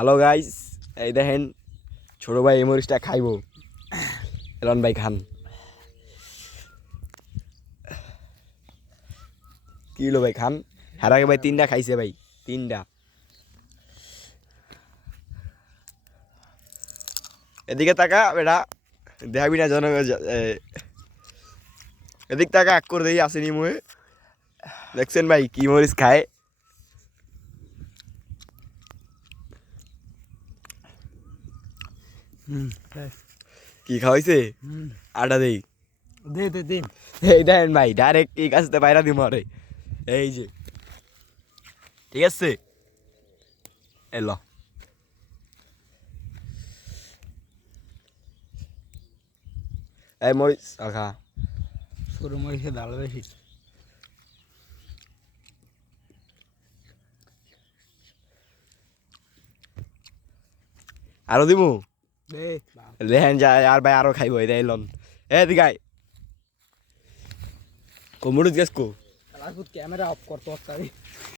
Hello guys, এই দেখেন ছোট ভাই এই মরিচটা খাইবো। এলন ভাই খান। কি হলো ভাই খান? হার আগে ভাই 3টা খাইছে ভাই, 3টা। এদিকে তাকা বেটা, দেখাবি না জন। এদিক তাকা এক করে দিয়ে আসেনি মুহে। দেখছেন ভাই কি মরিচ খায়? কি খাওয়াইছে? আটা দেই দে দে দে এই দেখেন ভাই, ডাইরেক্ট এই গাছতে বাইরা দিব আরে। এই যে ঠিক আছে, এলো এই মরিচ খা। সরু মরিচে ডাল বেশি। আরো দিমু দে দেখেন যায় আর ভাই আরো খাইব। এই এলন এ দিগাই কো মরিচ গাছ কো। ক্যামেরা অফ কর তো